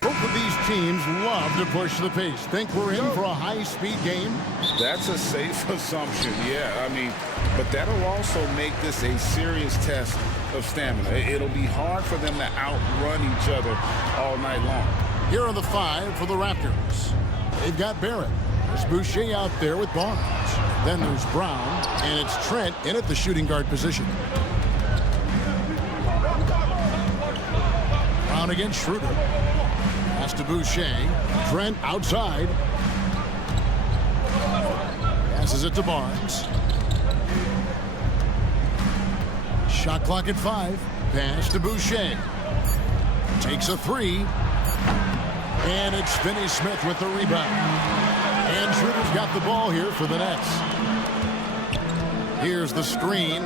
Both of these teams love to push the pace. Think we're in for a high-speed game? That's a safe assumption, yeah. I mean, but that'll also make this a serious test of stamina. It'll be hard for them to outrun each other all night long. Here are the 5 for the Raptors. They've got Barrett. There's Boucher out there with Barnes. Then there's Brown, and it's Trent in at the shooting guard position. Brown against Schroeder. Pass to Boucher. Trent outside. Passes it to Barnes. Shot clock at 5. Pass to Boucher. Takes a 3. And it's Finney-Smith with the rebound. And Schroeder's got the ball here for the Nets. Here's the screen.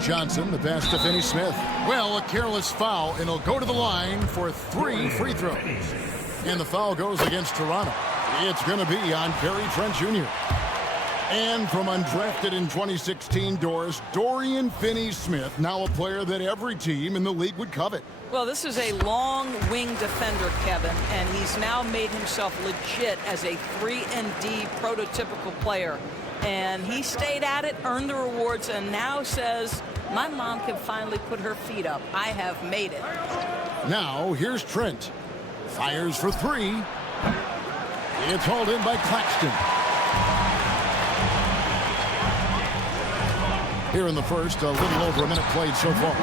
Johnson, the pass to Finney-Smith. Well, a careless foul, and he'll go to the line for 3 free throws. And the foul goes against Toronto. It's going to be on Gary Trent Jr. And from undrafted in 2016 Doris, Dorian Finney-Smith, now a player that every team in the league would covet. Well, this is a long wing defender, Kevin, and he's now made himself legit as a 3-and-D prototypical player. And he stayed at it, earned the rewards, and now says, my mom can finally put her feet up. I have made it. Now, here's Trent. Fires for 3. It's hauled in by Claxton. Here in the first, a little over a minute played so far.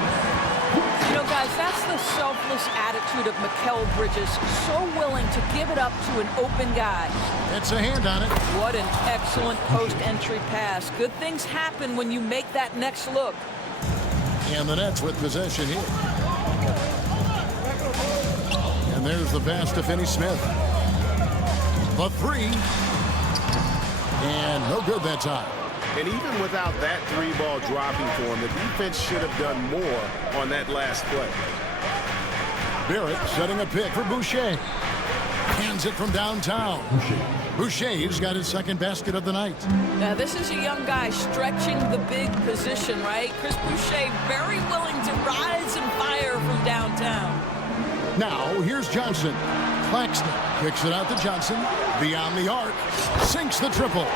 You know, guys, that's the selfless attitude of Mikal Bridges. So willing to give it up to an open guy. It's a hand on it. What an excellent post-entry pass. Good things happen when you make that next look. And the Nets with possession here. And there's the pass to Finney-Smith. The 3. And no good that time. And even without that 3-ball dropping for him, the defense should have done more on that last play. Barrett setting a pick for Boucher. Hands it from downtown. Boucher's got his second basket of the night. Now, this is a young guy stretching the big position, right? Chris Boucher very willing to rise and fire from downtown. Now, here's Johnson. Claxton kicks it out to Johnson. Beyond the arc. Sinks the triple.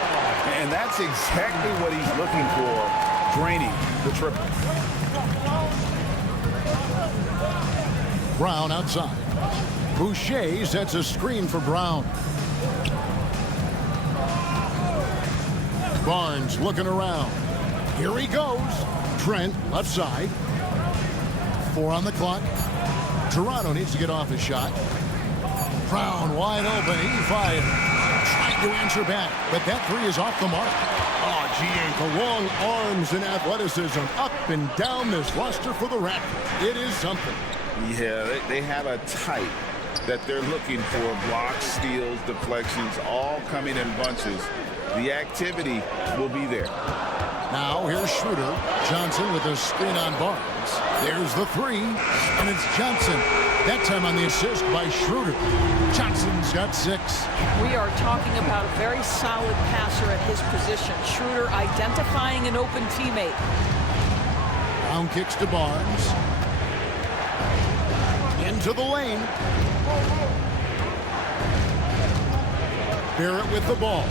And that's exactly what he's looking for, draining the triple. Brown outside. Boucher sets a screen for Brown. Barnes looking around. Here he goes. Trent left side. 4 on the clock. Toronto needs to get off his shot. Brown wide open. He fired. Trying to answer back, but that 3 is off the mark. Oh, gee, the long arms and athleticism up and down this roster for the Raptors. It is something. Yeah, they have a type that they're looking for. Blocks, steals, deflections, all coming in bunches. The activity will be there. Now here's Schroeder. Johnson with a screen on Barnes. There's the 3, and it's Johnson. That time on the assist by Schroeder. Johnson's got 6. We are talking about a very solid passer at his position. Schroeder identifying an open teammate. Brown kicks to Barnes. Into the lane. Barrett with the ball.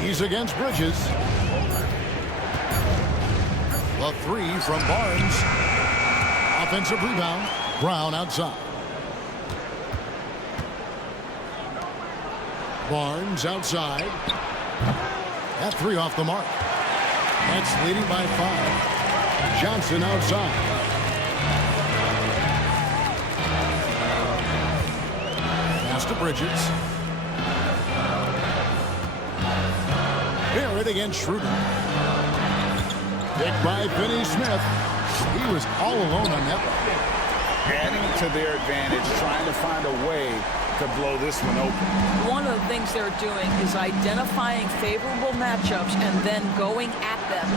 He's against Bridges. The 3 from Barnes. Offensive rebound. Brown outside. Barnes outside. That 3 off the mark. That's leading by 5. Johnson outside. Pass to Bridges. Barrett against Schroeder. Picked by Finney-Smith. He was all alone on that one. Adding to their advantage, trying to find a way to blow this one open. One of the things they're doing is identifying favorable matchups and then going at them.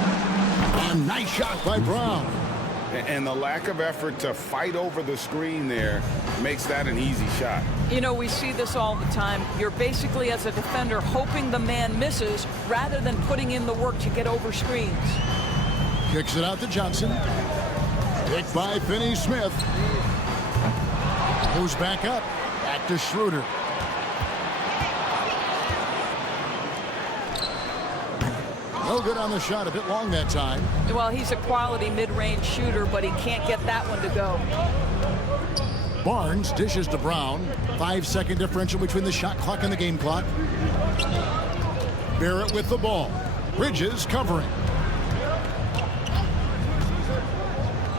A nice shot by Brown. And the lack of effort to fight over the screen there makes that an easy shot. You know, we see this all the time. You're basically, as a defender, hoping the man misses rather than putting in the work to get over screens. Kicks it out to Johnson. Picked by Finney-Smith. Moves back up. Back to Schroeder. No good on the shot. A bit long that time. Well, he's a quality mid-range shooter, but he can't get that one to go. Barnes dishes to Brown. 5-second differential between the shot clock and the game clock. Barrett with the ball. Bridges covering.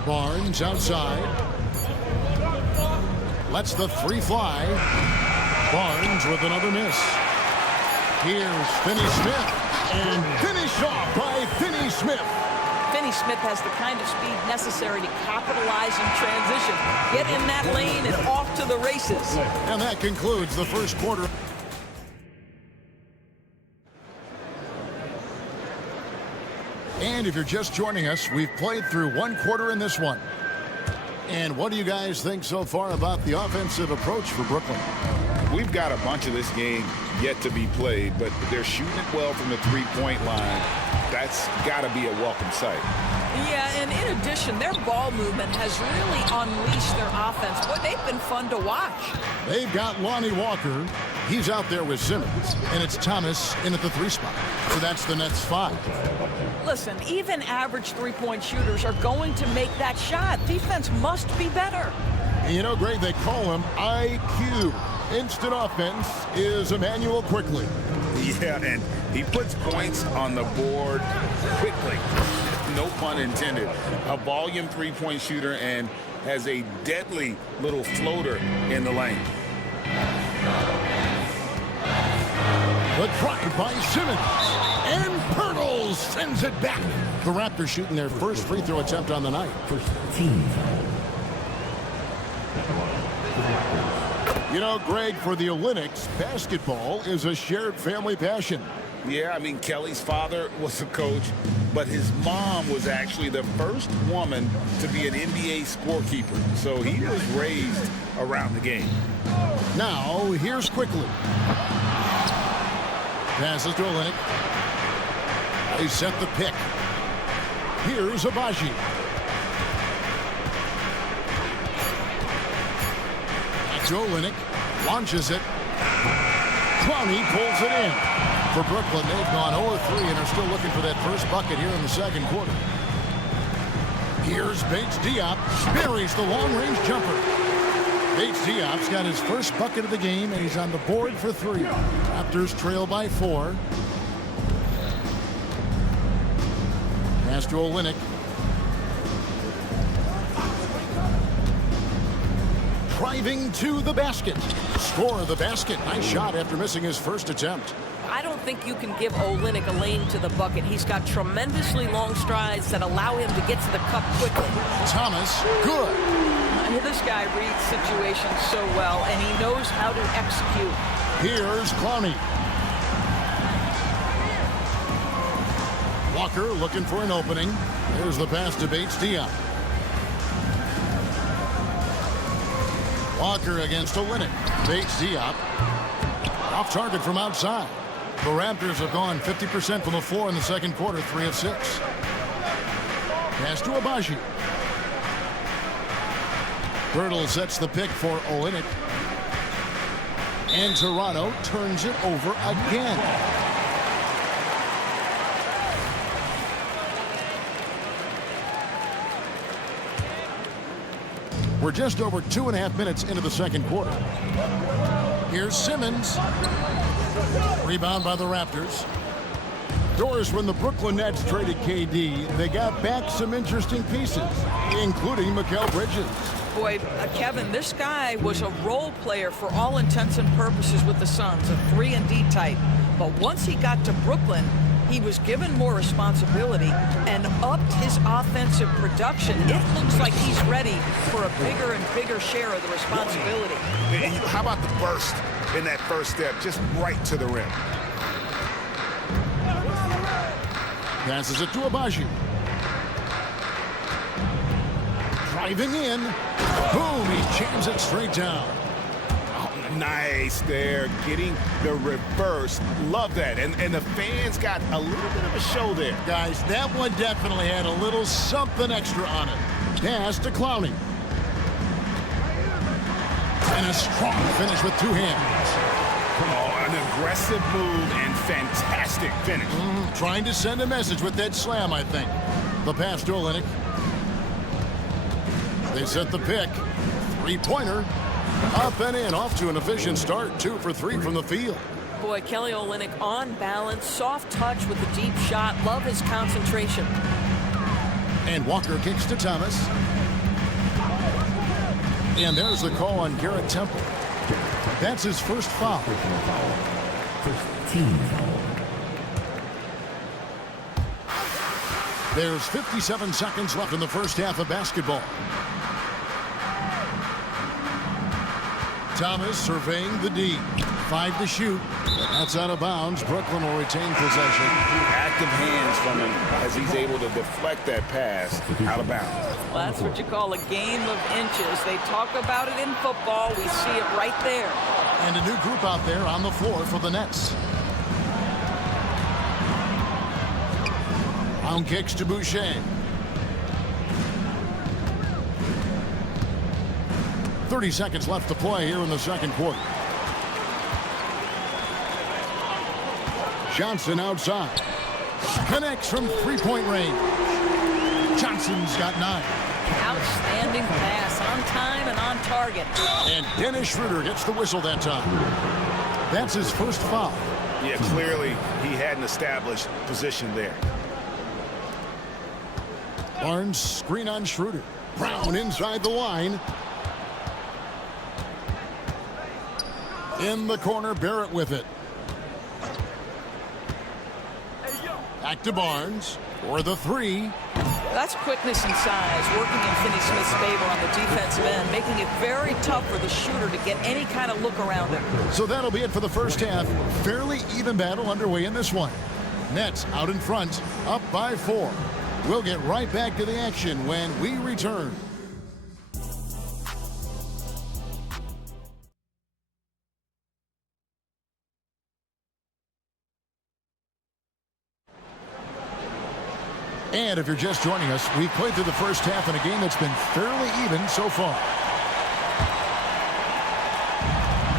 Barnes outside. Lets the three fly. Barnes with another miss. Here's Finney-Smith. And finish off by Finney-Smith. Finney-Smith has the kind of speed necessary to capitalize in transition. Get in that lane and off to the races. And that concludes the first quarter. And if you're just joining us, we've played through one quarter in this one. And what do you guys think so far about the offensive approach for Brooklyn? We've got a bunch of this game yet to be played, but they're shooting it well from the three-point line. That's got to be a welcome sight. Yeah, and in addition, their ball movement has really unleashed their offense. Boy, they've been fun to watch. They've got Lonnie Walker. He's out there with Simmons. And it's Thomas in at the 3 spot. So that's the Nets 5. Listen, even average three-point shooters are going to make that shot. Defense must be better. And you know, Greg, they call him IQ. Instant offense is Emmanuel Quickly. Yeah, and he puts points on the board quickly. No pun intended. A volume three-point shooter and has a deadly little floater in the lane. The try by Simmons. And Pirtle sends it back. The Raptors shooting their first free throw attempt on the night. First team. You know, Greg, for the Olympics, basketball is a shared family passion. Yeah, I mean, Kelly's father was a coach, but his mom was actually the first woman to be an NBA scorekeeper. So he was raised around the game. Now, here's Quickly. Passes to Olynyk. They set the pick. Here's Abaji. Back to Olynyk. Launches it. Clowney pulls it in. For Brooklyn, they've gone 0-3 and are still looking for that first bucket here in the second quarter. Here's Bates Diop. Buries the long-range jumper. Bates Diop's got his first bucket of the game, and he's on the board for 3. Raptors trail by 4. Pass to Olynyk. Driving to the basket. Score of the basket. Nice shot after missing his first attempt. I don't think you can give Olynyk a lane to the bucket. He's got tremendously long strides that allow him to get to the cup quickly. Thomas, good. This guy reads situations so well, and he knows how to execute. Here's Clowney. Walker looking for an opening. There's the pass to Bates Diop. Walker against Olynyk. Bates Diop. Off target from outside. The Raptors have gone 50% from the floor in the second quarter, 3 of 6. Pass to Abaji. Pirtle sets the pick for Olynyk. And Toronto turns it over again. We're just over 2.5 minutes into the second quarter. Here's Simmons. Rebound by the Raptors. Doris, when the Brooklyn Nets traded KD, they got back some interesting pieces, including Mikal Bridges. Boy, Kevin, this guy was a role player for all intents and purposes with the Suns, a 3-and-D type. But once he got to Brooklyn, he was given more responsibility and upped his offensive production. It looks like he's ready for a bigger and bigger share of the responsibility. How about the burst in that first step, just right to the rim? Passes it to Abaji. Driving in. Boom, he jams it straight down. Nice there, getting the reverse. Love that. And the fans got a little bit of a show there. Guys, that one definitely had a little something extra on it. Pass to Clowney. And a strong finish with two hands. Oh, an aggressive move and fantastic finish. Trying to send a message with that slam, I think. The pass to Olynyk. They set the pick. Three-pointer. Up and in, off to an efficient start. 2 for 3 from the field. Boy, Kelly Olynyk on balance, soft touch with a deep shot. Love his concentration. And Walker kicks to Thomas. And there's the call on Garrett Temple. That's his first foul. There's 57 seconds left in the first half of basketball. Thomas surveying the D. 5 to shoot. That's out of bounds. Brooklyn will retain possession. Active hands from him as he's able to deflect that pass out of bounds. Well, that's what you call a game of inches. They talk about it in football. We see it right there. And a new group out there on the floor for the Nets. Brown kicks to Boucher. 30 seconds left to play here in the second quarter. Johnson outside. Connects from three-point range. Johnson's got 9. Outstanding pass, on time and on target. And Dennis Schroeder gets the whistle that time. That's his first foul. Yeah, clearly he had an established position there. Barnes screen on Schroeder. Brown inside the line. In the corner, Barrett with it. Back to Barnes for the 3. That's quickness and size working in Finney-Smith's favor on the defensive end, making it very tough for the shooter to get any kind of look around him. So that'll be it for the first half. Fairly even battle underway in this one. Nets out in front, up by 4. We'll get right back to the action when we return. And if you're just joining us, we've played through the first half in a game that's been fairly even so far.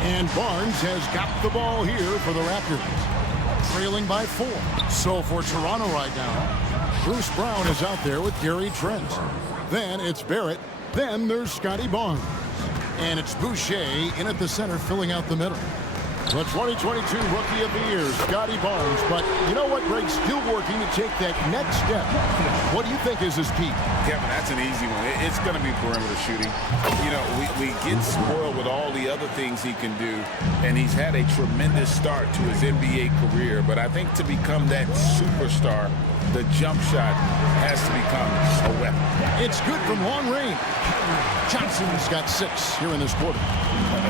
And Barnes has got the ball here for the Raptors. Trailing by 4. So for Toronto right now, Bruce Brown is out there with Gary Trent. Then it's Barrett. Then there's Scotty Barnes. And it's Boucher in at the center filling out the middle. The 2022 Rookie of the Year, Scotty Barnes. But you know what, Greg? Still working to take that next step. What do you think is his key? Kevin, that's an easy one. It's going to be perimeter shooting. You know, we get spoiled with all the other things he can do, and he's had a tremendous start to his NBA career. But I think to become that superstar, the jump shot has to become a weapon. It's good from long range. Johnson's got 6 here in this quarter.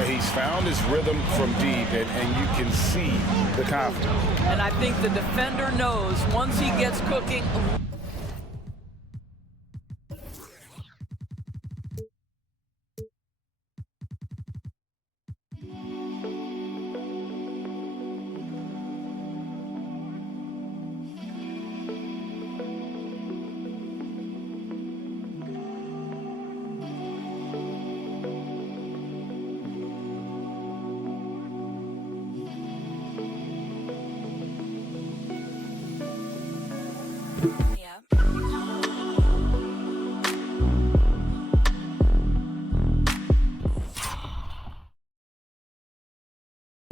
He's found his rhythm from deep, and you can see the confidence. And I think the defender knows once he gets cooking.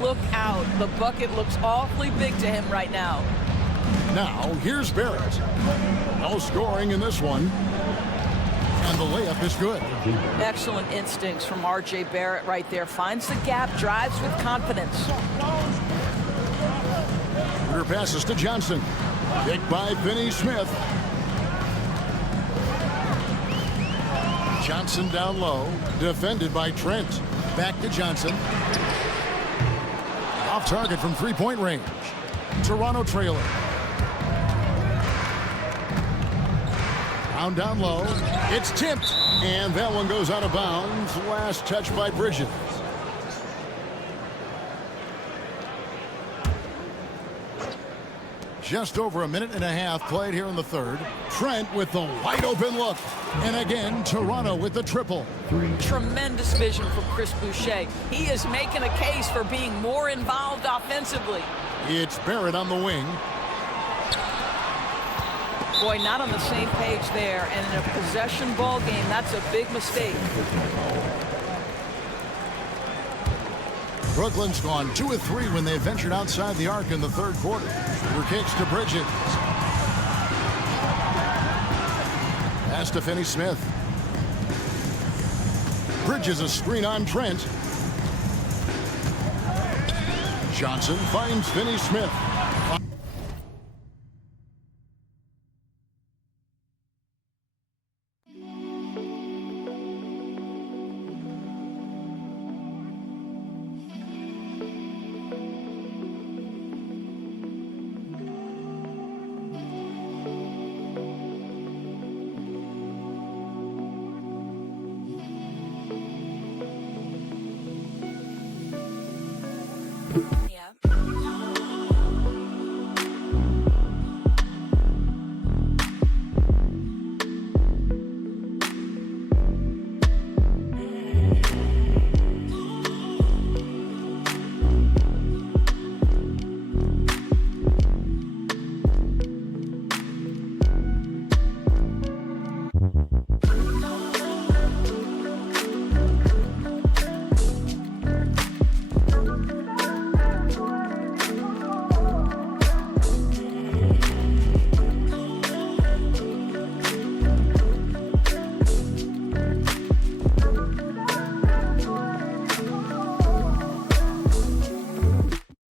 Look out. The bucket looks awfully big to him right now. Now, here's Barrett. No scoring in this one. And the layup is good. Excellent instincts from R.J. Barrett right there. Finds the gap, drives with confidence. Shooter passes to Johnson. Kicked by Finney-Smith. Johnson down low. Defended by Trent. Back to Johnson. Off target from three-point range. Toronto trailer. Brown down low. It's tipped. And that one goes out of bounds. Last touch by Bridges. just over a minute and a half played here in the third. Trent with the wide open look. And again, Toronto with the triple. Tremendous vision from Chris Boucher. He is making a case for being more involved offensively. It's Barrett on the wing. Boy, not on the same page there. And in a possession ball game, that's a big mistake. Brooklyn's gone 2 of 3 when they ventured outside the arc in the third quarter. Their kicks to Bridges. Pass to Finney-Smith. Bridges a screen on Trent. Johnson finds Finney-Smith.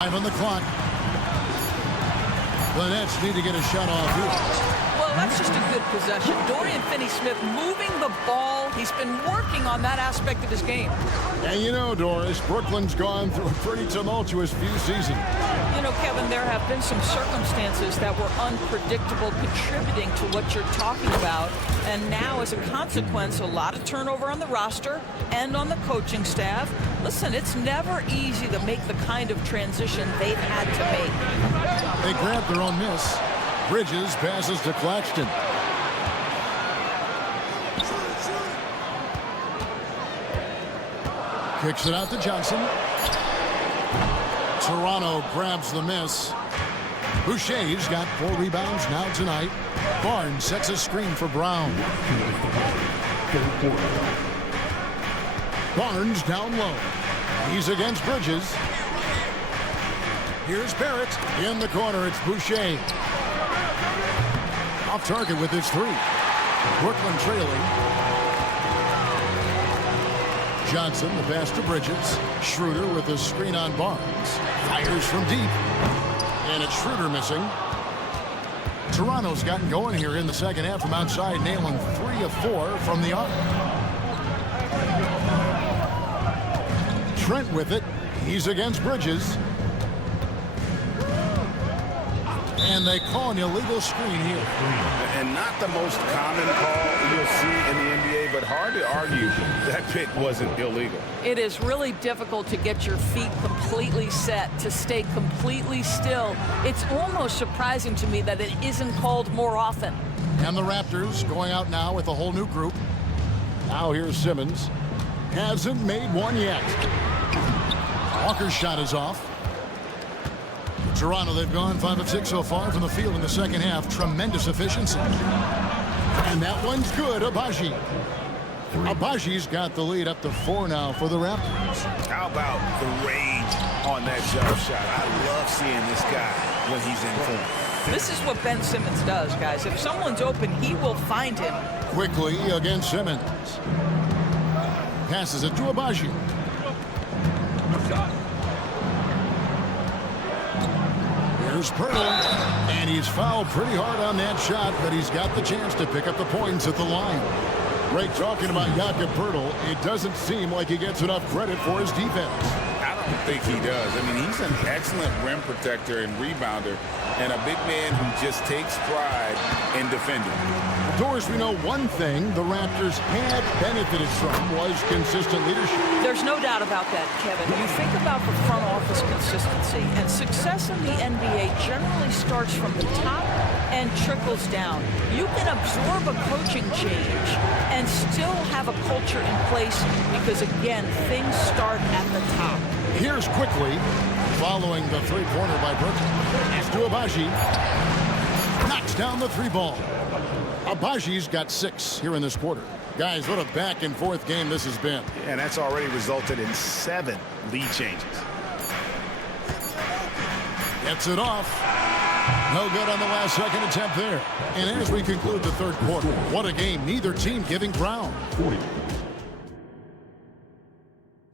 On the clock. The Nets need to get a shot off here. Well, that's just a good possession. Dorian Finney-Smith moving the ball. He's been working on that aspect of his game. And you know, Doris, Brooklyn's gone through a pretty tumultuous few seasons. You know, Kevin, there have been some circumstances that were unpredictable contributing to what you're talking about. And now, as a consequence, a lot of turnover on the roster and on the coaching staff. Listen, it's never easy to make the kind of transition they've had to make. They grab their own miss. Bridges passes to Claxton. Kicks it out to Johnson. Toronto grabs the miss. Boucher's got 4 rebounds now tonight. Barnes sets a screen for Brown. Barnes down low. He's against Bridges. Here's Barrett. In the corner, it's Boucher. Off target with his 3. Brooklyn trailing. Johnson, the pass to Bridges. Schroeder with a screen on Barnes. Fires from deep. And it's Schroeder missing. Toronto's gotten going here in the second half from outside, nailing 3 of 4 from the arc. Trent with it. He's against Bridges. And they call an illegal screen here. And not the most common call you'll see in the NBA, but hard to argue that pick wasn't illegal. It is really difficult to get your feet completely set, to stay completely still. It's almost surprising to me that it isn't called more often. And the Raptors going out now with a whole new group. Now here's Simmons. Hasn't made one yet. Walker's shot is off. Toronto, they've gone 5 of 6 so far from the field in the second half. Tremendous efficiency. And that one's good, Abaji. Abaji's got the lead up to 4 now for the Raptors. How about the rage on that jump shot? I love seeing this guy when he's in form. This is what Ben Simmons does, guys. If someone's open, he will find him. Quickly against Simmons. Passes it to Abaji. Here's Pirtle, and he's fouled pretty hard on that shot, but he's got the chance to pick up the points at the line. Ray talking about Jakob Pirtle, it doesn't seem like he gets enough credit for his defense. I don't think he does. I mean, he's an excellent rim protector and rebounder, and a big man who just takes pride in defending. Doris, we know one thing the Raptors had benefited from was consistent leadership. Their There's no doubt about that, Kevin. You think about the front office consistency, and success in the NBA generally starts from the top and trickles down. You can absorb a coaching change and still have a culture in place because, again, things start at the top. Here's quickly, following the three-pointer by Brooklyn. As to Abaji. Knocks down the three ball. Abaji's got 6 here in this quarter. Guys, what a back-and-forth game this has been. And that's already resulted in 7 lead changes. Gets it off. No good on the last second attempt there. And as we conclude the third quarter, what a game. Neither team giving ground.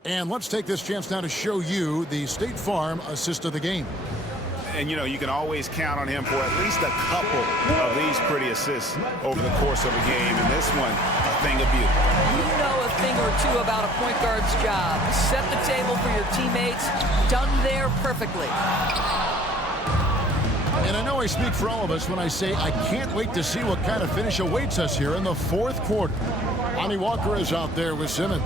And let's take this chance now to show you the State Farm assist of the game. And, you know, you can always count on him for at least a couple of these pretty assists over the course of a game. And this one, a thing of beauty. You know a thing or two about a point guard's job. Set the table for your teammates. Done there perfectly. And I know I speak for all of us when I say I can't wait to see what kind of finish awaits us here in the fourth quarter. Lonnie Walker is out there with Simmons.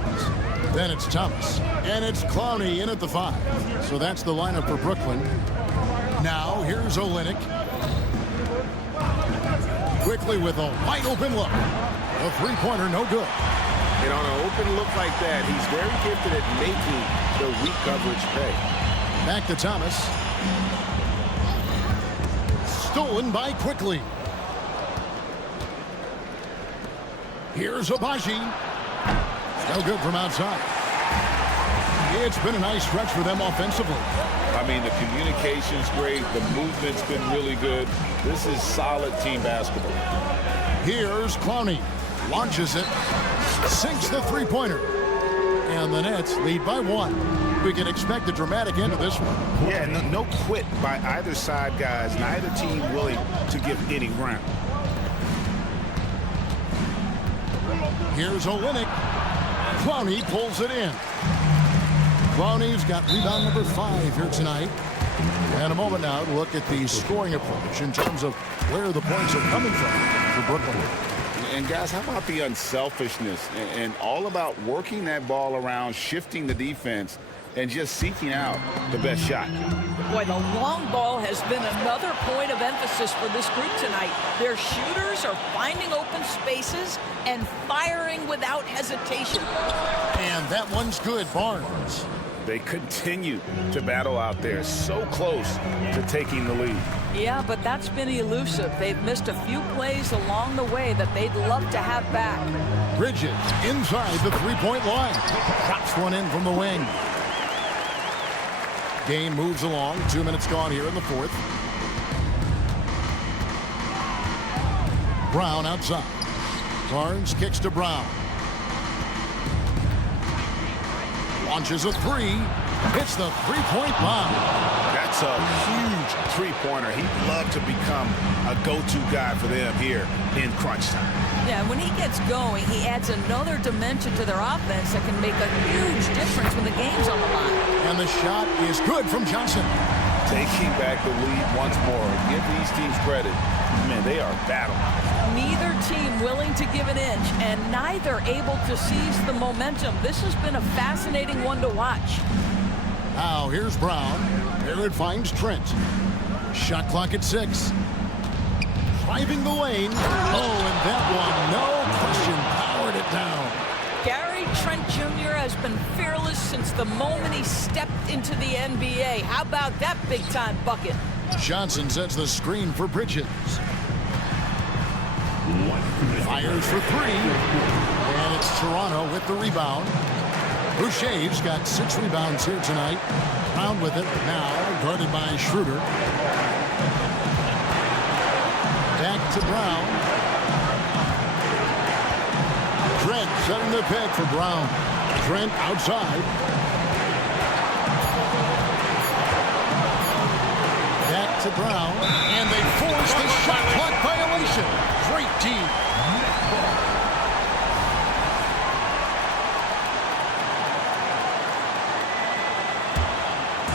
Then it's Thomas. And it's Clowney in at the 5. So that's the lineup for Brooklyn. Now, here's Olynyk. Quickly with a wide open look. A three-pointer, no good. And on an open look like that, he's very gifted at making the weak coverage pay. Back to Thomas. Stolen by Quickly. Here's Abaji. No good from outside. It's been a nice stretch for them offensively. I mean, the communication's great. The movement's been really good. This is solid team basketball. Here's Clowney. Launches it. Sinks the three-pointer. And the Nets lead by 1. We can expect a dramatic end to this one. Yeah, no quit by either side, guys. Neither team willing to give any ground. Here's Olynyk. Clowney pulls it in. Clowney's got rebound number 5 here tonight. And a moment now to look at the scoring approach in terms of where the points are coming from for Brooklyn. And guys, how about the unselfishness and all about working that ball around, shifting the defense, and just seeking out the best shot. Boy, the long ball has been another point of emphasis for this group tonight. Their shooters are finding open spaces and firing without hesitation. And that one's good, Barnes. They continue to battle out there, so close to taking the lead. Yeah, but that's been elusive. They've missed a few plays along the way that they'd love to have back. Bridges inside the three-point line. Drops one in from the wing. Game moves along. 2 minutes gone here in the fourth. Brown outside. Barnes kicks to Brown. Launches a 3. Hits the three-point bomb. That's a huge three-pointer. He'd love to become a go-to guy for them here in crunch time. Yeah, when he gets going, he adds another dimension to their offense that can make a huge difference when the game's on the line. And the shot is good from Johnson. Taking back the lead once more. Give these teams credit. Man, they are battling. Neither team willing to give an inch, and neither able to seize the momentum. This has been a fascinating one to watch. Now, here's Brown. There it finds Trent. Shot clock at 6. Driving the lane. Oh, and that one, no question, powered it down. Gary Trent Jr. has been fearless since the moment he stepped into the NBA. How about that big-time bucket? Johnson sets the screen for Bridges. Fires for 3. And it's Toronto with the rebound. Boucher's got 6 rebounds here tonight. Brown with it now, guarded by Schroeder. Back to Brown. Trent setting the pick for Brown. Trent outside. Back to Brown. And they force the shot clock violation. Great team.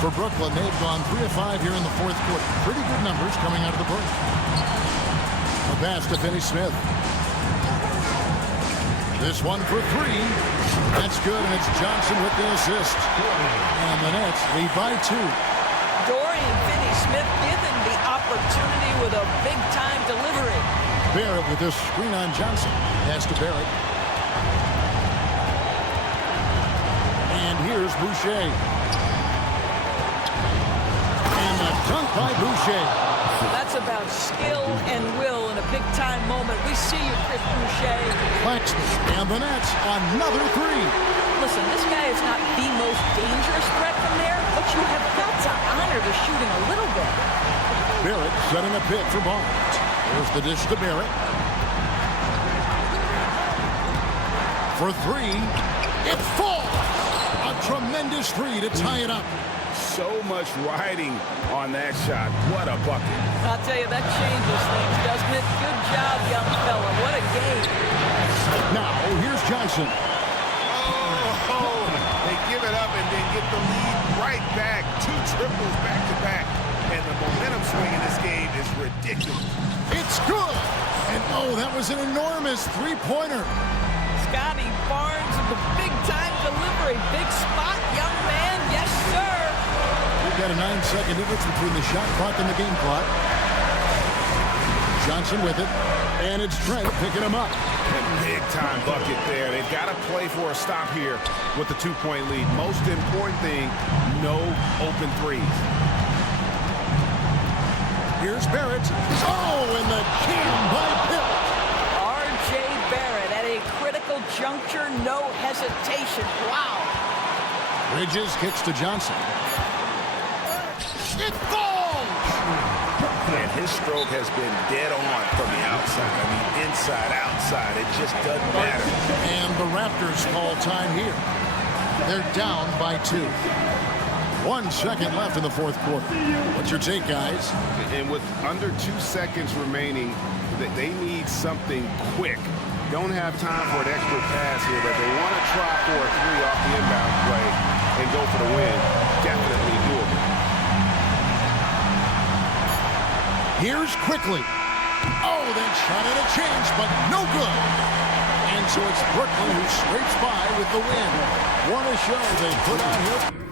For Brooklyn, they've gone 3 of 5 here in the fourth quarter. Pretty good numbers coming out of the break. A pass to Finney Smith. This one for three. That's good, and it's Johnson with the assist. And the Nets lead by 2. Dorian Finney-Smith given the opportunity with a big-time delivery. Barrett with this screen on Johnson. Pass to Barrett. And here's Boucher. And a dunk by Boucher. That's about skill and will in a big-time moment. We see you, Chris Boucher. Claxton and the Nets, another 3. Listen, this guy is not the most dangerous threat from there, but you have got to honor the shooting a little bit. Barrett setting a pick for Barnes. There's the dish to Barrett. For 3. It falls! A tremendous 3 to tie it up. So much riding on that shot. What a bucket. I'll tell you, that changes things, doesn't it? Good job, young fella. What a game. Now, here's Johnson. Oh, they give it up and then get the lead right back. 2 triples back-to-back. And the momentum swing in this game is ridiculous. It's good! And oh, that was an enormous 3-pointer. Scotty Barnes with the big-time delivery. Big spot, young man. Yes, sir. We've got a 9-second difference between the shot clock and the game clock. Johnson with it. And it's Trent picking him up. A big-time bucket there. They've got to play for a stop here with the 2-point lead. Most important thing, no open threes. Here's Barrett. Oh, and the jam by Pitt. R.J. Barrett at a critical juncture, no hesitation. Wow. Bridges kicks to Johnson. It falls! And his stroke has been dead on from the outside. I mean, inside, outside, it just doesn't matter. And the Raptors call time here. They're down by 2. 1 second left in the 4th quarter. What's your take, guys? And with under 2 seconds remaining, they need something quick. Don't have time for an extra pass here, but they want to try for a 3 off the inbound play and go for the win. Definitely doable. Here's quickly. Oh, that shot had a chance, but no good. And so it's Brooklyn who scrapes by with the win. What a show they put on here.